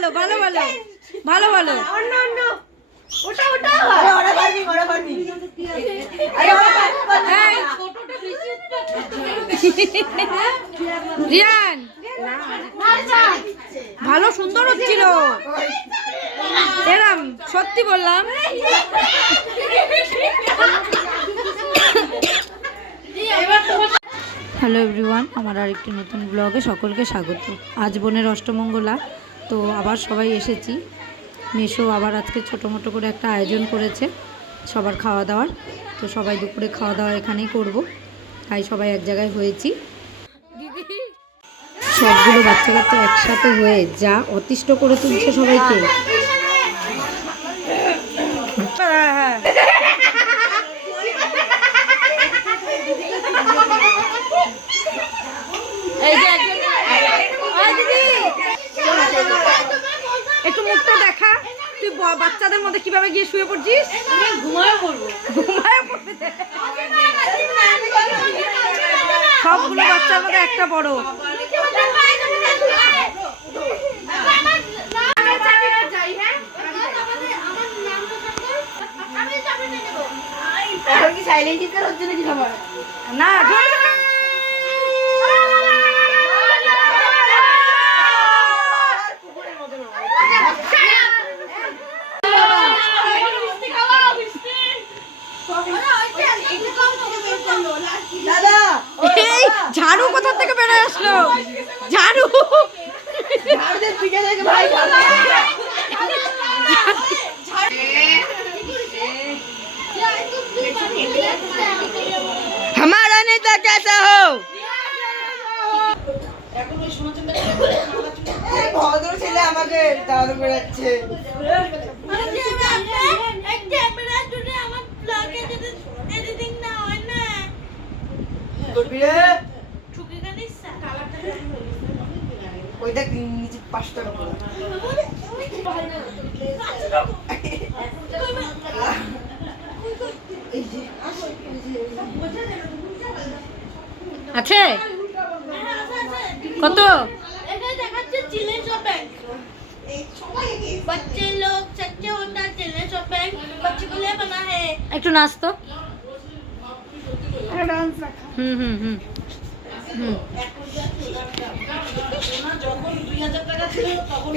ভালো ভালো ভালো ভালো ভালো ওটা ওটা ওরা পারবি রিয়ান ভালো সুন্দর হচ্ছিল এরম সত্যি বললাম। হ্যালো এভরিওয়ান, আমার আরেকটি নতুন ব্লগে সকলকে স্বাগত। আজ বোনের অষ্টমঙ্গলা, তো আবার সবাই এসেছি। মেশো আবার আজকে ছোটো মোটো করে একটা আয়োজন করেছে সবার খাওয়া দাওয়ার, তো সবাই দুপুরে খাওয়া দাওয়া এখানেই করব, তাই সবাই এক জায়গায় হয়েছি। সবগুলো বাচ্চা কাচ্চা একসাথে হয়ে যা অতিষ্ঠ করে তুলছে সবাইকে। একটু মুখটা দেখা, তুই বাচ্চাদের মধ্যে কিভাবে গিয়ে শুয়ে পড়ছিস। ঘুমায় পড়বো, সবগুলো বাচ্চার মধ্যে একটা বড়। না ঝাড়ু কোথা থেকে বেরো আসলো, ঝাড়ু हमारा नेता कैसा हो। ভদ্র ছেলে আমাকে দাঁড় করাচ্ছে। ওইটা নিচে 5 টাকা করে আছে কত बच्चे लोग सच्चे होता चले शॉपिंग बच्चे को लिए बना है। একটু নাচ তো। যখন 2000 টাকা ছিল তখন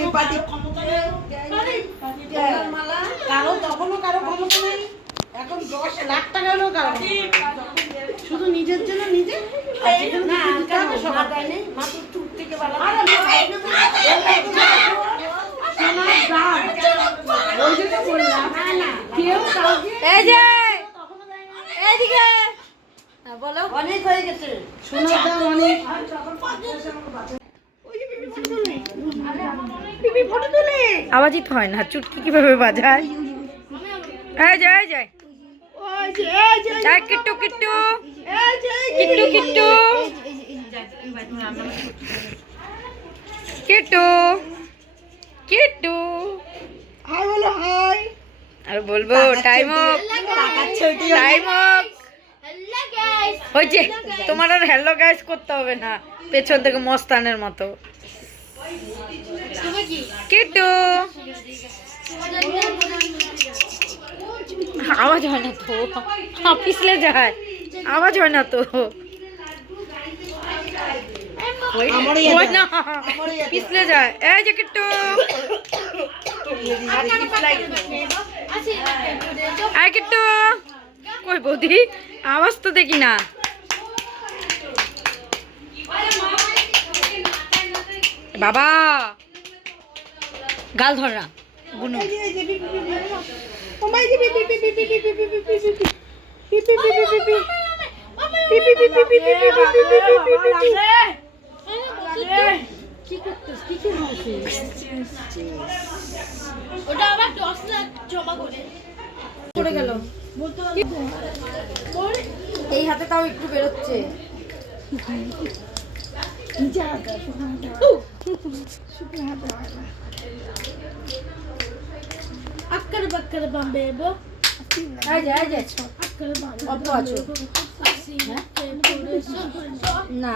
কারো তখনও কারো ক্ষমতা নেই, এখন 10 লাখ টাকা হলো কারো, শুধু নিজের জন্য নিজে সবার দেয় নেই মাত্র চুপ থেকে বলো অনেক হয়ে গেছে সোনার দাম অনেক। আওয়াজই তো হয় না, চুটকি কিভাবে বাজায়। এই যে এই যে কিট্টু কিট্টু কিট্টু কিট্টু কিট্টু কিট্টু হাই বলো হাই। আর বলবো টাইম হোক টাইম হোক। ওই যে তোমার আর হ্যালো গাইস করতে হবে না, পেছন থেকে মস্তানের মতো। কিট্টু আওয়াজ হয় না তো, পিছলে যায়, আওয়াজ হয় না তো, পিছলে যায়। এই যে কিট্টু এই কিট্টু কই বৌদি, আওয়াজ তো দেখি না। বাবা গাল ধর না বুনু। ওটা আবার 10 লাখ জমা করে পড়ে গেল এই হাতে, তাও একটু বেরোচ্ছে। আক্কার বাক্কার বাম্বে বো এই যে এই যে আক্কার বাম্বে অল্প আছো। না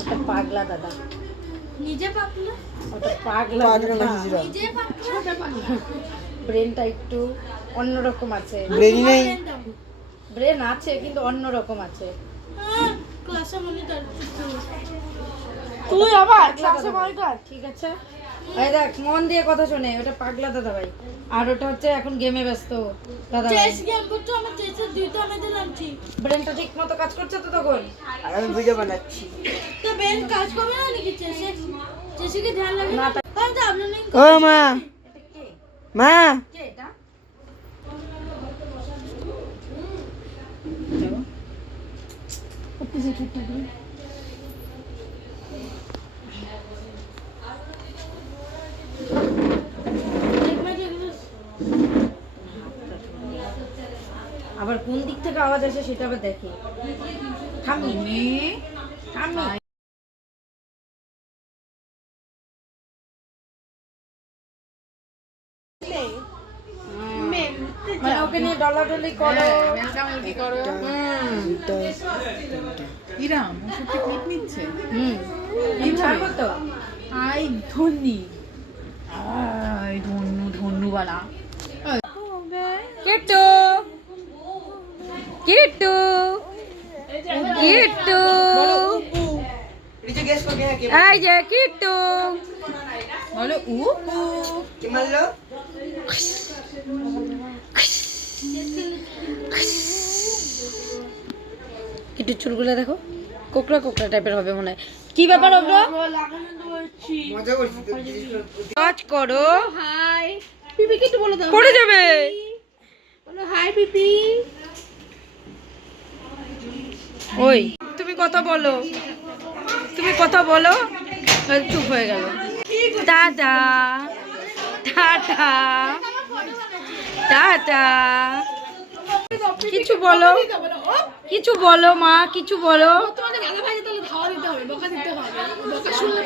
ওটা পাগলা দাদা, নিজে পাপলা ওটা পাগলা দাদা। নিজে পাপলা ব্রেনটা একটু অন্যরকম আছে। ব্রেনই নেই। ব্রেন আছে কিন্তু অন্যরকম আছে। ক্লাসে মনিটর তুই আবার ক্লাসে মনিটর ঠিক আছে। এই দেখ মন দিয়ে কথা শুনে, ওটা পাগলা দাদা ভাই, আর ওটা হচ্ছে এখন গেমে ব্যস্ত দাদা ভাই। চেস গেম করছো, আমার চেসের দুইটা আমি দিলামছি। ব্রেনটা ঠিক মতো কাজ করছে তো তখন? আর আমি ভিডিও বানাচ্ছি। তো বেন কাজ করবে না নাকি চেসে? চেসে কি ধ্যান লাগে না, না? আমি তো আপনি নেই। ও মা, মা কে এটা? আবার কোন দিক থেকে আওয়াজ আসে সেটা আবার দেখি। থামি থামি মানে ওকে নিয়ে ডলাডলি করো। ইরাম সত্যি ক্লিপ নিচ্ছে। ছাড়বো তো। আই ধন্যি, আই ধন্যবালা। কিট্টু কিট্টু কিট্টু নিচে গেস কর কে কে এই যে কিট্টু বলো উ কে মারলো? কিট্টু চুলগুলো দেখো, কোকড়া কোকড়া টাইপের হবে মনে হয়। কি ব্যাপার ওগুলো? মজা করছি তো। কাজ করো, হাই পিপি কি একটু বলে দাও। পড়ে যাবে। বলো হাই পিপি। ওই তুমি কথা বলো, তুমি কথা বলো। চুপ হয়ে গেল। Tata tata tata. কিছু বলো, কিছু বলো মা, কিছু বলো, তোমাকে দাদা ভাই তাহলে খাওয়া দিতে হবে, বকা দিতে হবে। বকা শুনলে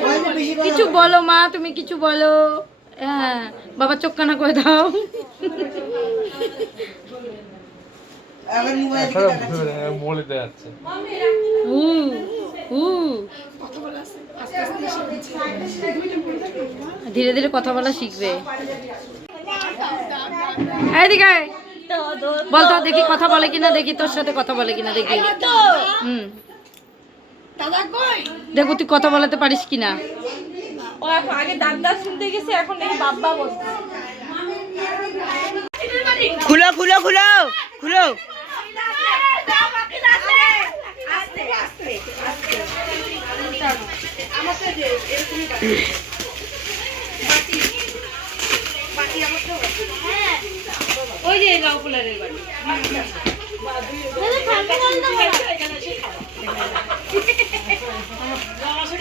কিছু বলো মা, তুমি কিছু বলো। হ্যাঁ বাবা চোখ কানা করে দাও। এখন মোবাইল দিকে তাকাচ্ছি। বলতে যাচ্ছে উ উ ধীরে ধীরে কথা বলা শিখবে। এইদিকে আয়। বল তো দেখি কথা বলে কিনা, দেখি তোর সাথে কথা বলে কিনা দেখি। হুম দাদা কই? দেখো তুই কথা বলাতে পারিস কিনা। ও এখন আগে দাদা শুনতে গেছে, এখন দেখি বাবা বলছে। খুলো খুলো খুলো খুলো। ওই যে লাউ ফুলারের বাড়ি।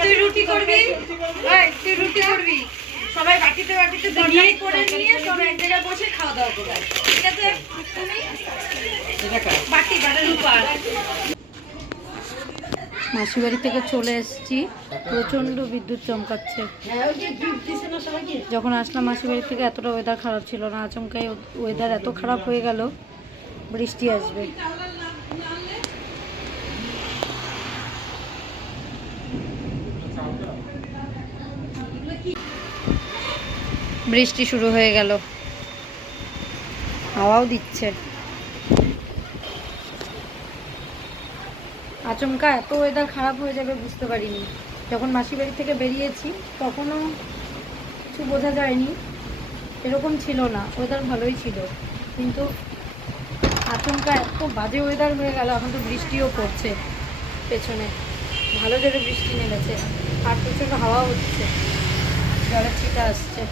তুই রুটি করবি, তুই রুটি করবি, সবাই বাটিতে বাটিতে তরকারি করে নিয়ে সব এক জায়গায় বসে খাওয়া দাওয়া করবে, ঠিক আছে? বাটি বাটার উপর। মাসি বাড়ি থেকে চলে এসেছি, প্রচন্ড বিদ্যুৎ চমকাচ্ছে। যখন আসলাম মাসি বাড়ি থেকে এতটা ওয়েদার খারাপ ছিল না, আচমকাই ওয়েদার এত খারাপ হয়ে গেল, বৃষ্টি আসবে। বৃষ্টি শুরু হয়ে গেল, হাওয়াও দিচ্ছে। আচমকা এত ওয়েদার খারাপ হয়ে যাবে বুঝতে পারিনি। যখন মাসি বাড়ি থেকে বেরিয়েছি তখনও কিছু বোঝা যায়নি, এরকম ছিল না, ওয়েদার ভালোই ছিল, কিন্তু আচমকা এত বাজে ওয়েদার হয়ে গেল। এখন তো বৃষ্টিও পড়ছে পেছনে, ভালো জোরে বৃষ্টি নেমেছে, আর প্রচণ্ড হাওয়া হচ্ছে, জলের ছিটা আসছে।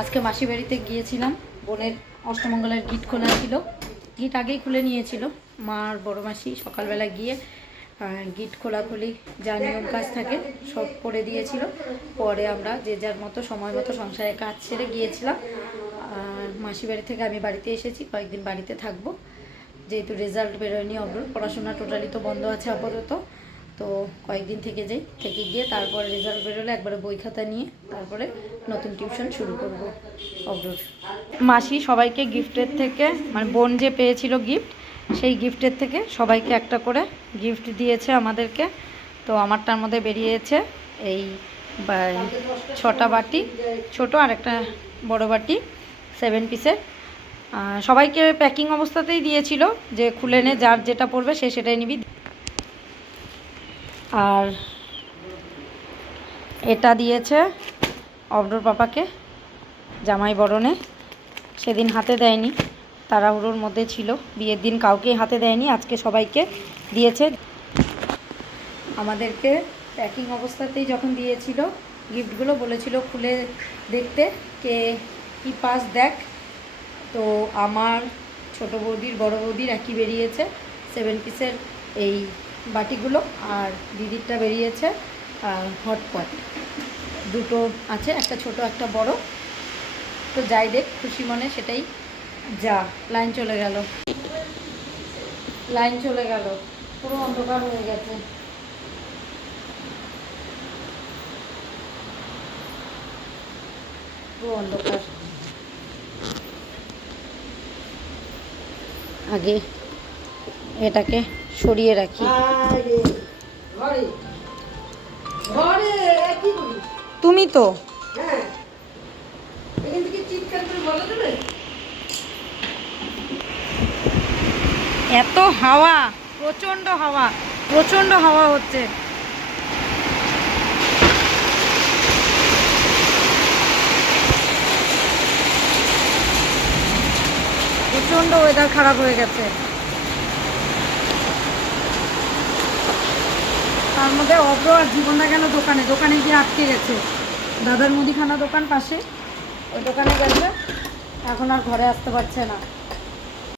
আজকে মাসি বাড়িতে গিয়েছিলাম, বোনের অষ্টমঙ্গলের গিট খোলা ছিল, গিট আগেই খুলে নিয়েছিল মার বড় মাসি। সকালবেলা গিয়ে গিট খোলাখুলি যা নিয়ম কাজ থাকে সব করে দিয়েছিল। পরে আমরা যে যার মতো সময় মতো সংসারের কাজ ছেড়ে গিয়েছিলাম। মাসি বাড়ি থেকে আমি বাড়িতে এসেছি, কয়েকদিন বাড়িতে থাকবো, যেহেতু রেজাল্ট বেরোয়নি, অগ্র পড়াশোনা টোটালি তো বন্ধ আছে আপাতত। তো কয়েকদিন থেকে গিয়ে তারপরে রেজাল্ট বেরোলে একবারে বই খাতা নিয়ে তারপরে নতুন টিউশন শুরু করব অব্রোর। মাসি সবাইকে গিফটের থেকে মানে বোন যে পেয়েছিল গিফট, সেই গিফটের থেকে সবাইকে একটা করে গিফট দিয়েছে আমাদেরকে। তো আমারটার মধ্যে বেরিয়েছে এই 6টা বাটি ছোট আর একটা বড় বাটি 7 পিসের। সবাইকে প্যাকিং অবস্থাতেই দিয়েছিল যে খুলে নে, যার যেটা পড়বে সে সেটাই নিবি। আর এটা দিয়েছে অব্রোর পাপাকে জামাই বরণে। সেদিন হাতে দেয়নি, তাড়াহুড়োর মধ্যে ছিল, বিয়ের দিন কাউকেই হাতে দেয়নি, আজকে সবাইকে দিয়েছে। আমাদেরকে প্যাকিং অবস্থাতেই যখন দিয়েছিল গিফটগুলো বলেছিল খুলে দেখতে কে কী পাস দেখ। তো আমার ছোট বৌদির বড় বৌদির একই বেরিয়েছে 7 পিসের এই বাটিগুলো, আর দিদিরটা বেরিয়েছে হটপট। দুটো আছে, একটা ছোট একটা বড়। তো যাই দেখ খুশি মনে সেটাই। যা লাইন চলে গেল, লাইন চলে গেল, পুরো অন্ধকার হয়ে গেছে। পুরো অন্ধকার। আগে এটাকে সরিয়ে রাখি। তুমি তো এত হাওয়া, প্রচন্ড হাওয়া, প্রচন্ড হাওয়া হচ্ছে। প্রচন্ড ওয়েদার খারাপ হয়ে গেছে। তার মধ্যে অব্র আর জীবনদা গেল দোকানে, দোকানে গিয়ে আটকে গেছে। দাদার মুদিখানা দোকান পাশে, ওই দোকানে গেছে, এখন আর ঘরে আসতে পারছে না।